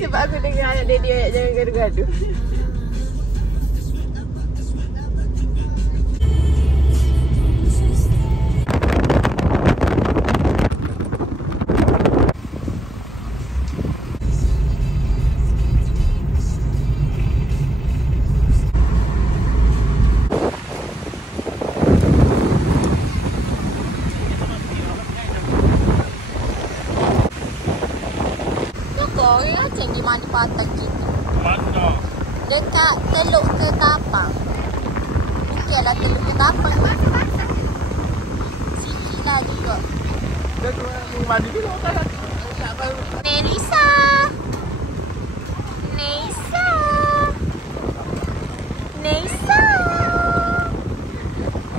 Sebab aku dengar ayat dia ayat jangan gaduh-gaduh. Korea macam di mana pantai kita? Mana? Dekat Teluk Ketapang. Mungkinlah Teluk Ketapang. Sikit lah juga. Dia tu mandi dulu kan? Nelisa. Nelisa. Nelisa.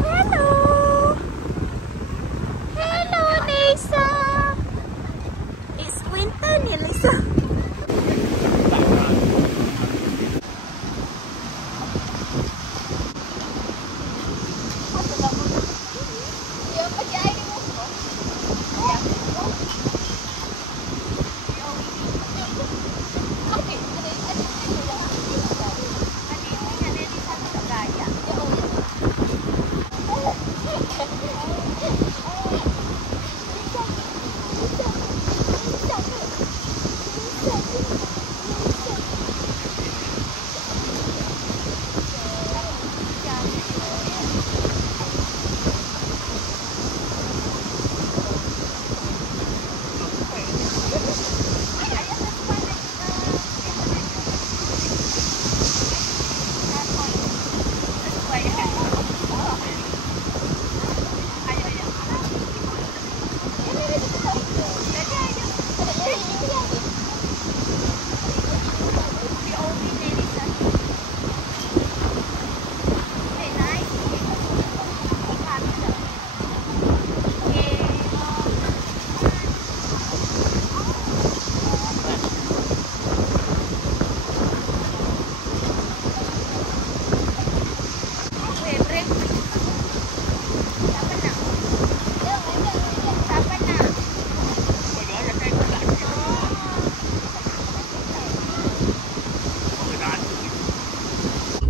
Hello. Hello, Nelisa. It's winter, Nelisa.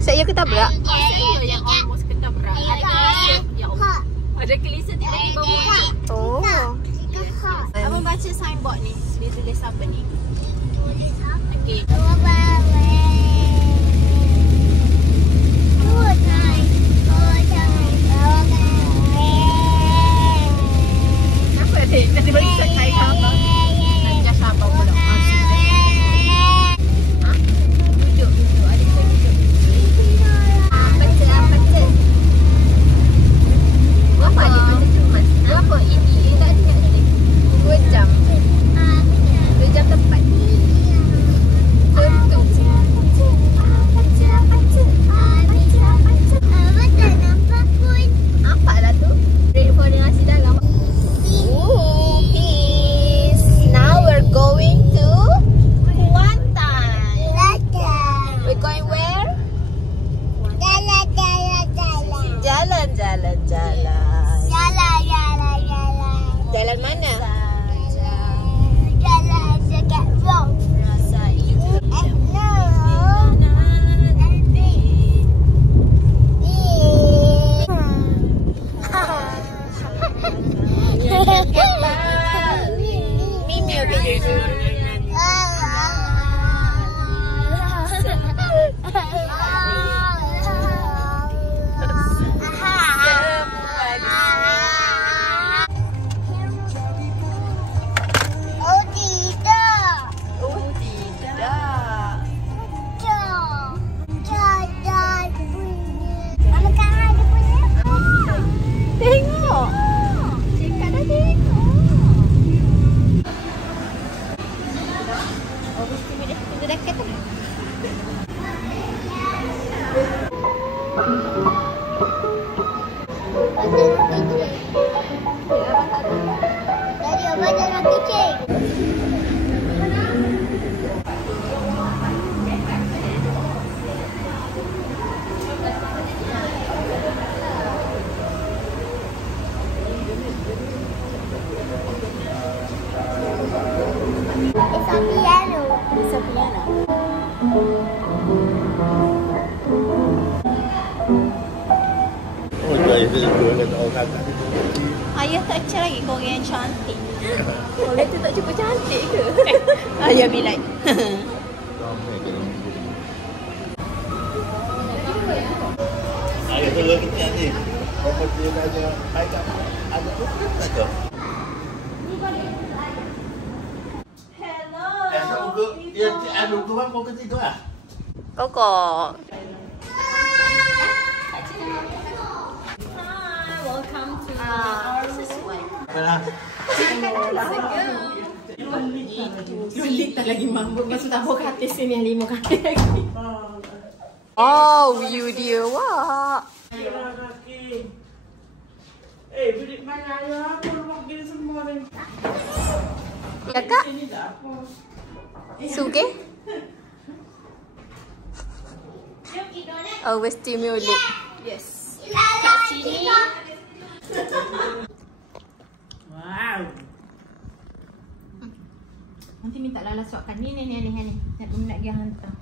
Saya ketabrak. Saya yang almost ketabrak. Ya Allah. Ada kelisa tiba-tiba muncul. Oh. Abang baca signboard ni. Dia tulis apa ni? Okey. Apa adik? Nanti bagi saya kain apa? Nanti dah sabar pula. Berapa ini? Tak ada ni. 2 jam. 2 jam tepat. Tentu. Nampaklah tu. Break for nasi dalam. Oh, peace. Now we're going to Kuantan. We're going where? Jalan. Jalan mana? Jalan dekat road. Mimi okay. Tengok. Cakap dah tengok. Oh, mesti dia dekat tu. Dari abang jangan kucing. It's a piano. Bisa piano. Ayah tak cari korang yang cantik. Korang tu tak cukup cantik ke? Ayah be like. Ayah tolong kita ni. Apa dia tanya? Ayah ada problem tak kau? Hello. Ya, ada ukuran kau ke situ ah? Koko. Welcome to our one. Lulit tak lagi mampu. Maksud tak buka hati sini yang 5 kali lagi. Oh, view dia. Wah. Bilik mana ayah aku rumah gini semua ni. Ya kak? Suge? Oh, stimulate. Yes. Kat sini. Wow. Nanti minta Lala suapkan. Ni. Nak pergi hantar.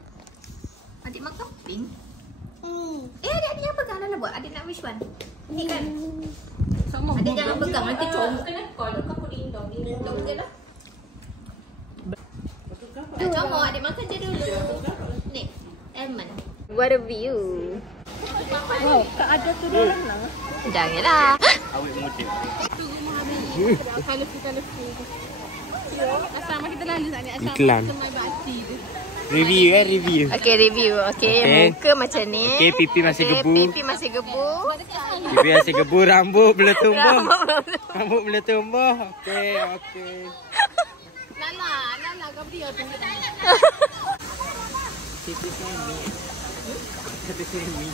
Adik makan pink? Adik yang pegang Lala buat. Adik nak which one? Ni kan? Sama. Adik jangan pegang. Nanti comot kena call. Kau dindong je lah. Comot. Adik makan je dulu. Ni. Lemon. What a view. Wow, Kak ada tu dalam lah. Janganlah. Awet mengutip. Colorful. Asal kita lalu tak ni. Asal Iklan. semai bakti tu. Review. Okay, review. Okay, muka macam ni. Okay, pipi masih gebu. Pipi masih gebu. Pipi masih gebu, rambut belum tumbuh. Rambut belum tumbuh. Okay. Lala kau dia tu. Pipi semi. Pipi semi.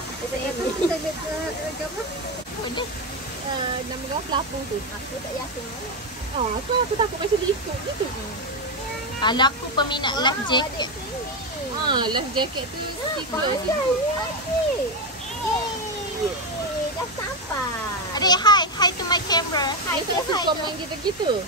Nama kau pelapung tu. Aku tak yakin. Aku takut macam dia ikut gitu. Kalau aku peminat life jacket. Life jacket tu sticker. Dah sampai. Adik, hi to my camera. Hi, Dia suka main gitu-gitu.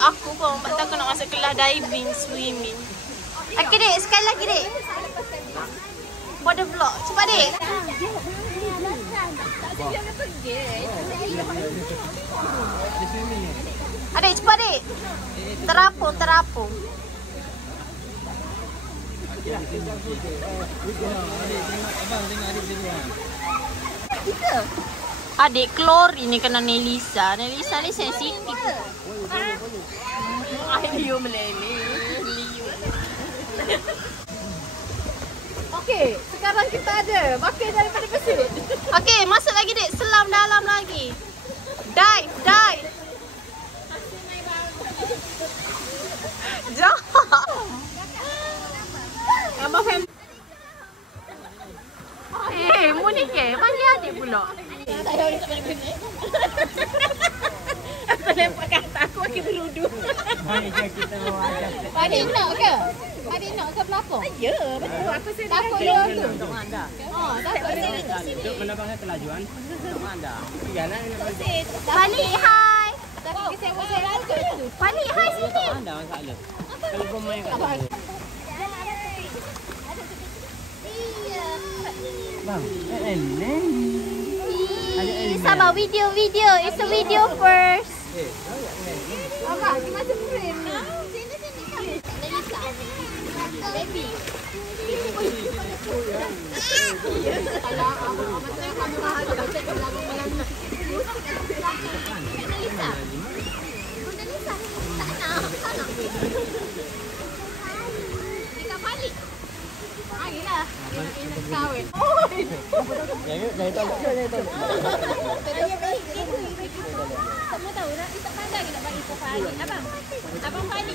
Aku pun tak tahu nak masuk kelas diving, swimming. Okay, Dek. Sekali lagi, Dek. For the vlog. Cepat, Dek. Adik, cepat, Dek. Terapung. Adik, klori ni kena Nelisa. Nelisa ni sensitif. Ayo meleleh. Okey, sekarang kita ada makan daripada pesut. Okey, masuk lagi, Dek. Selam dalam lagi. Dive. Jahat. Abang Fem. Mu ni ke? Panggil adik pula. Tak tahu tak boleh guna. Aku lempar kat atas aku makin berudu. Adik nak ke? Adik nak ke pelapon? Ya, betul. Aku sendiri. Takut dia tu. Untuk anda. Takut dia. Untuk menambahkan kelajuan. Untuk anda. Tiga nak. Balik, hai. Tapi saya rasa tu. Balik, hai sini. Anda masalah. Kalau kau main kat situ. Bang, Sabar, video. It's a video first. Abang, dia macam frame ni. Baby. Kalau abang tengok kamera ada baca belakang malam ni. Ayolah. Nak kahwin. Jangan tahu. Kamu tahu nak tak pandai nak bagi ke Fahli. Abang Fahli.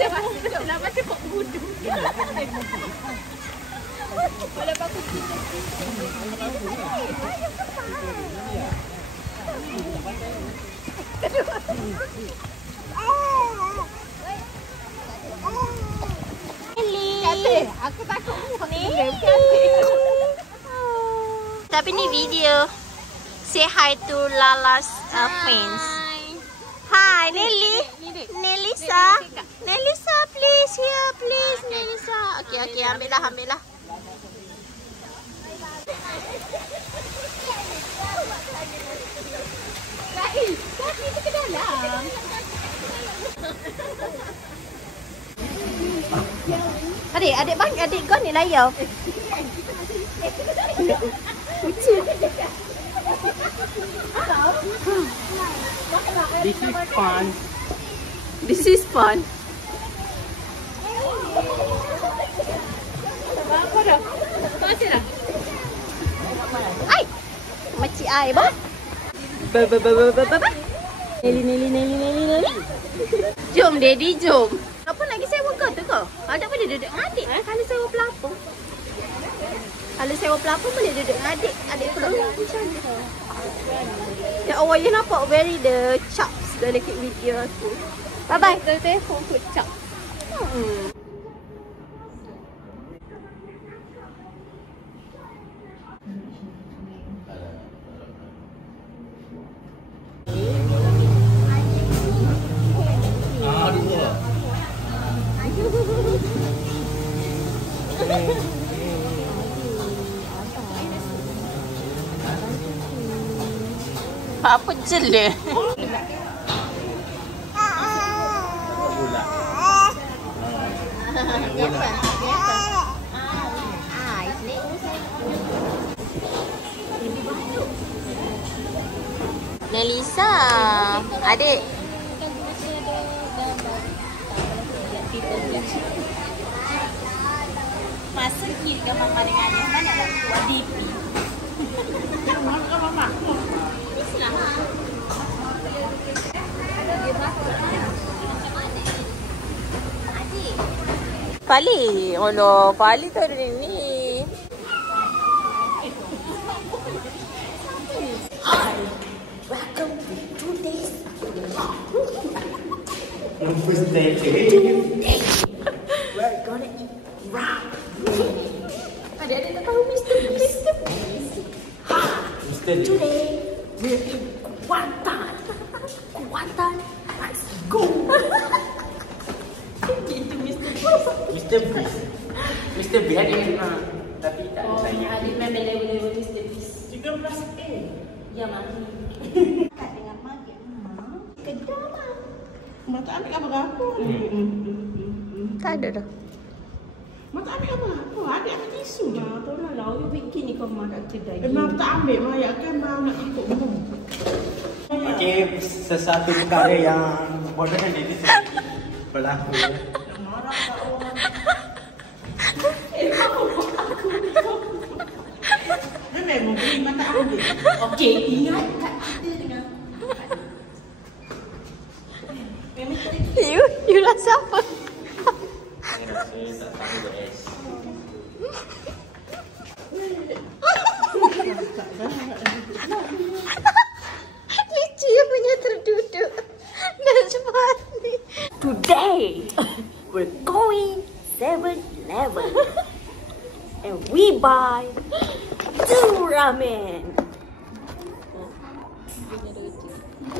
Saya macam kok bodoh. Boleh bagus kita. Cantik. Aku takut ni. Cantik. Tapi ni video. Say hi to Lala's friends. Hi, Nelly. Nelisa. Nelisa, please. Here, please. Nelisa. Okay, ambil lah. Kaki ke dalam. Adik kau ni layar. This is fun. Apa dah? Macam dah. Ai. Makcik ai ba? Nelly. Jom Daddy, jom. Apa lagi sewa kau tu kau? Ada apa dia duduk dengan adik? Kalau sewa pelapon. Kalau sewa pelapon boleh duduk dengan adik. Adik perlu macam tu. Ya Allah, you nampak very the chops dalam video tu. Bye-bye. Telefon put cap. Apa jelek? Nelisa, adik. Masa kiri ke mama dengan adik mana nak buat DP? Mama. Pali, Allah, Pali tu ada ni. Hi, welcome to today's vlog. Today, we're gonna eat ramen. Adik-adik tak tahu Mr. Beast. Hi, today we're in Kuantan. Let's go. Mr. B ada yang nak. Tapi tak ada saya. Adik memang level Mr. Beast. 13A. Ya, Mami. Kat dengan Mami. Kedai Mami. Mak tak ambil apa-apa. Tak ada dah. Mak tak ambil apa-apa. Adik ambil tisu je. Tolong lah, you bikin ni kau makan kedai. Mak tak ambil. Mak ayatkan mak nak ikut minum. Okey, sesuatu perkara yang bodoh ini berlaku. Marah tak orang. Dia memang beli mak tak ambil. Okey, ingat kat ada dengan You rasa apa? Lucu dia punya terduduk. That's funny. Today, we're going 7-Eleven and we buy 2 ramen.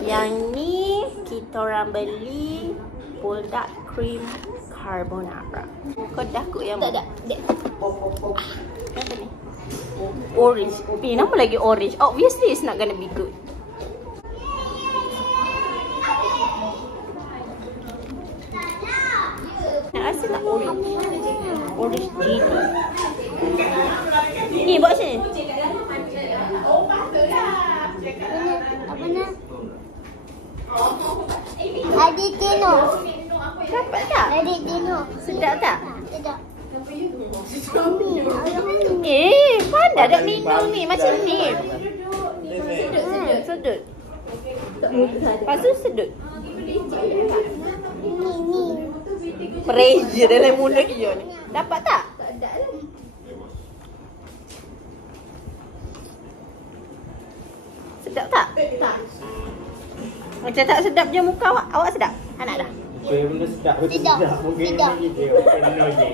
Yang ni kita orang beli bulldog cream carbonara. Kau dah kot yang tak ada. Apa ni? Orange. Nama lagi orange. Obviously it's not gonna be good. Nak rasa tak orange? Orange gini. Ni buat sini. Apa nak? Adik tengok. Dapat tak? Adik tengok. Sedap tak? Sedap. Pandai dah minum ni macam ni. Sedut. Lepas tu sedut. Ni. Pressure dalam mulut dia ni. Dapat tak? Sedap tak? Tak. Macam tak sedap je muka awak. Awak sedap? Anak dah? Benda sedap. Sedap. Mungkin Sedap. video penuh je.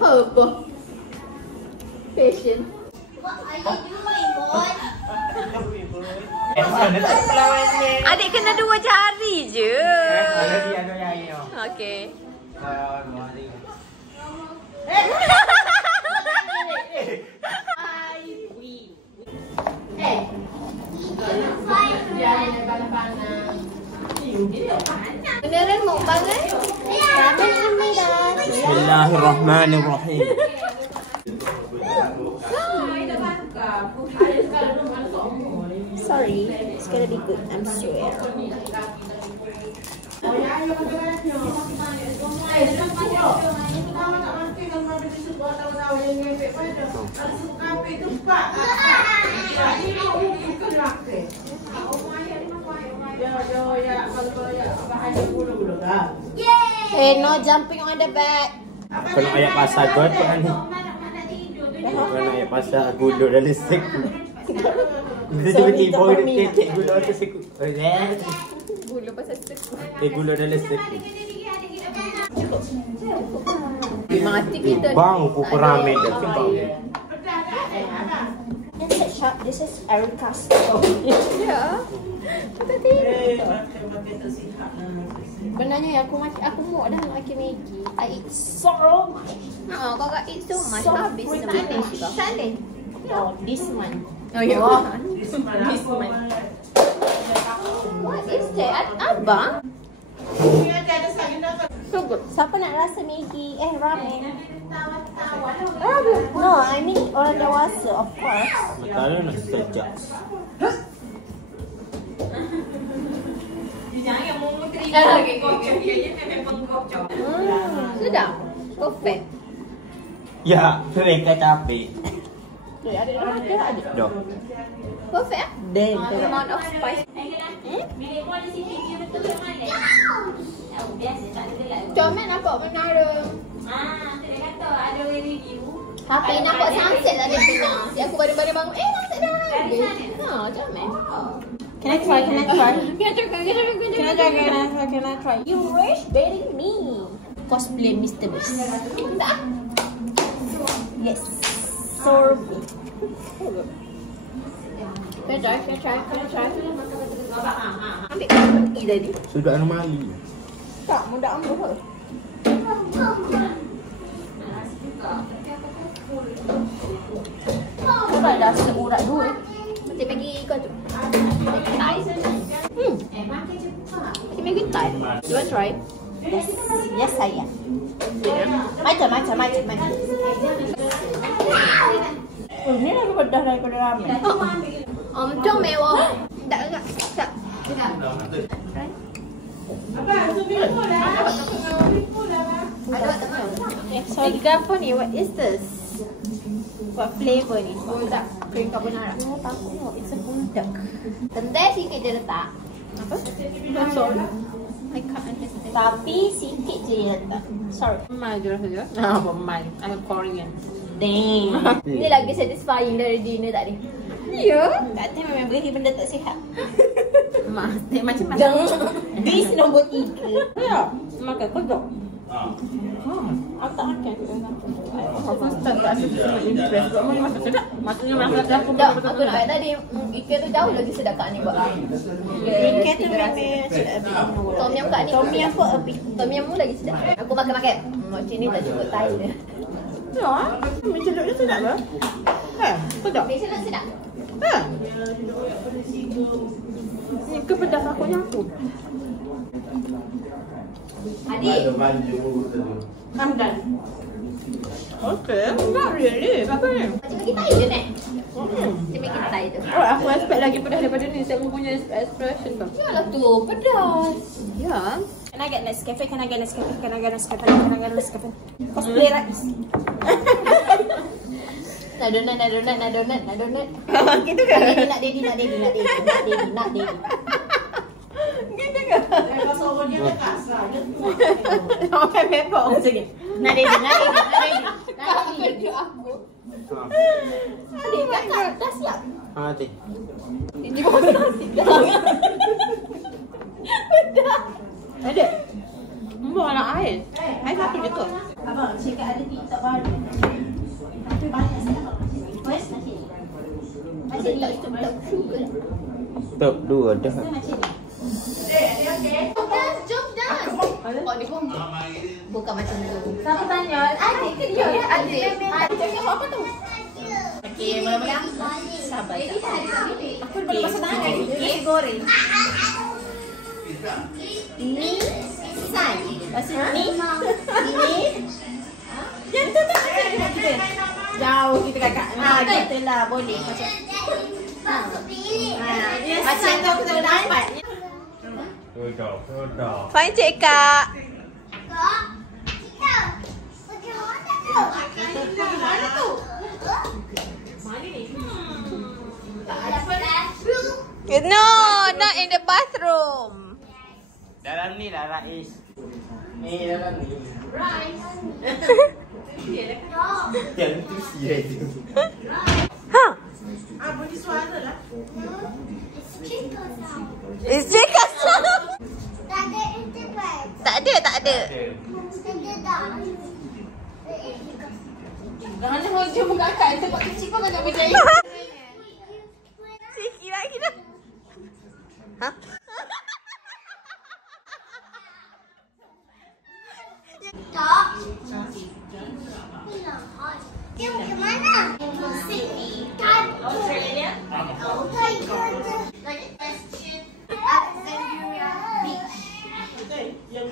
Apa? Passion. Mana tak pelawannya? Adik kena 2 jari je. Ada dia ada yang. Okey. Beneran mukbang eh? Ramen ini dah. Bismillahirrahmanirrahim. Sorry, it's gonna be good. I'm swear. Hey, no jumping on the bed. Kalau ayat pasal kau apa ni? Kalau ayat pasal gula dalam sek. Kita tiba-tiba kekek gula tu sek. Gula pasal sek. Gula dalam sek. Mati kita. Bang, pupur ramen dah simpang. This shop, this is Erica's store. Ya. Benarnya aku muak dah nak makan Maggi. I eat so much. Kau kat eat so much. Habis tak boleh. Oh, this one. Oh, ya. This one. What is that? Abang? So good. Siapa nak rasa Maggi? Ramen. No, I mean orang dewasa, of course. Kalau nak sejak. Sedap. Perfect. Ya, mereka capek. Adik dah makan adik. Dah. Perfect ah? Damn. The amount of spice. Comel nampak menara. Tapi nampak sunset tadi benar. Si aku baru-baru bangun. Sunset dah habis. Comel. Can I try? Can I try? You wish beating me. Cosplay Mr. Beast. Tak? Yes. So good. Can I try? Ambil pergi tadi. Sudah anomali. Tak, mudah ambil. Kau dah seurat dua. Nanti bagi kau tu. Bagi Thai. Bagi Thai. You want try? Yes. Yes, sayang. Macam. Ini lebih pedas daripada ramen. Omcong mewah. Tak. So, apa ni? What is this? What flavor ni? Buldak. Cream carbonara. Oh, tahu. It's a buldak. Tentai sikit je letak. Apa? Sorry. I can't understand. Tapi sikit je letak. Sorry. Pemai je rasa je. Pemai. I'm Korean. Damn. Ni lagi satisfying dari dinner tadi. Ya. Kata memang beri benda tak sihat. Macam Dish nombor 3. Ya. Makan kodok. Aku tak makan. Aku start rasa impress. Kau ni masak sedap. Maksudnya masak dah aku Tak, aku nak kata tadi ikan tu jauh lagi sedap kat ni buat. Ikan tu memang sedap. Tom yum kat ni. Tom yum lagi sedap. Aku makan. Macam ni tak cukup Thai dia. Ya. Macam dia sedap ke? Kodok. Macam nak sedap. Ni kepedas aku nyapu. Adik. Hamdan. Okay, not really. Apa ni? Macam bagi Thai je ni. Macam bagi Thai tu. Oh, aku expect lagi pedas daripada ni. Saya mempunyai expression tu. Yalah tu, pedas. Ya. Can I get Nescafe? Cosplay rice. Nak donat. Gitu ke? Nak daddy. Gitu ke? Sampai pepok macam ni. Nak daddy. Aku. Adik kakak dah siap. Mati. Ini pedas. Ada. Mbak nak air. Air satu je ke? Abang, cakap ada TikTok baru. Tapi banyak sangat. First nasi. Asyik tak suka. Top 2 dah. Jom dah. Oh, dia pun bukan macam tu. Siapa tanya? Adik ke dia? Adik. Adik cakap apa tu? Okey, mula-mula. Sabar. Aku dah pasal tangan. Okey, goreng. Ni san. Pasal ni. Yang tu kita. Jauh kita kakak. Kita lah boleh macam. Macam tu aku tak dapat. Fine cik kak. Mana tu? No, not in the bathroom. Dalam ni lah Rais. Ni dalam ni. Yang tu sirai tu. Ha? Bunyi suara lah. It's chicken sound. Tak ada internet. Tak ada. Tak ada tak. Jangan nak jumpa kakak tempat kecil pun kakak berjaya. Sikit lagi dah. Ha? Tak. Dia ke mana? Sydney. Kan? Australia. Alexandria Beach. You.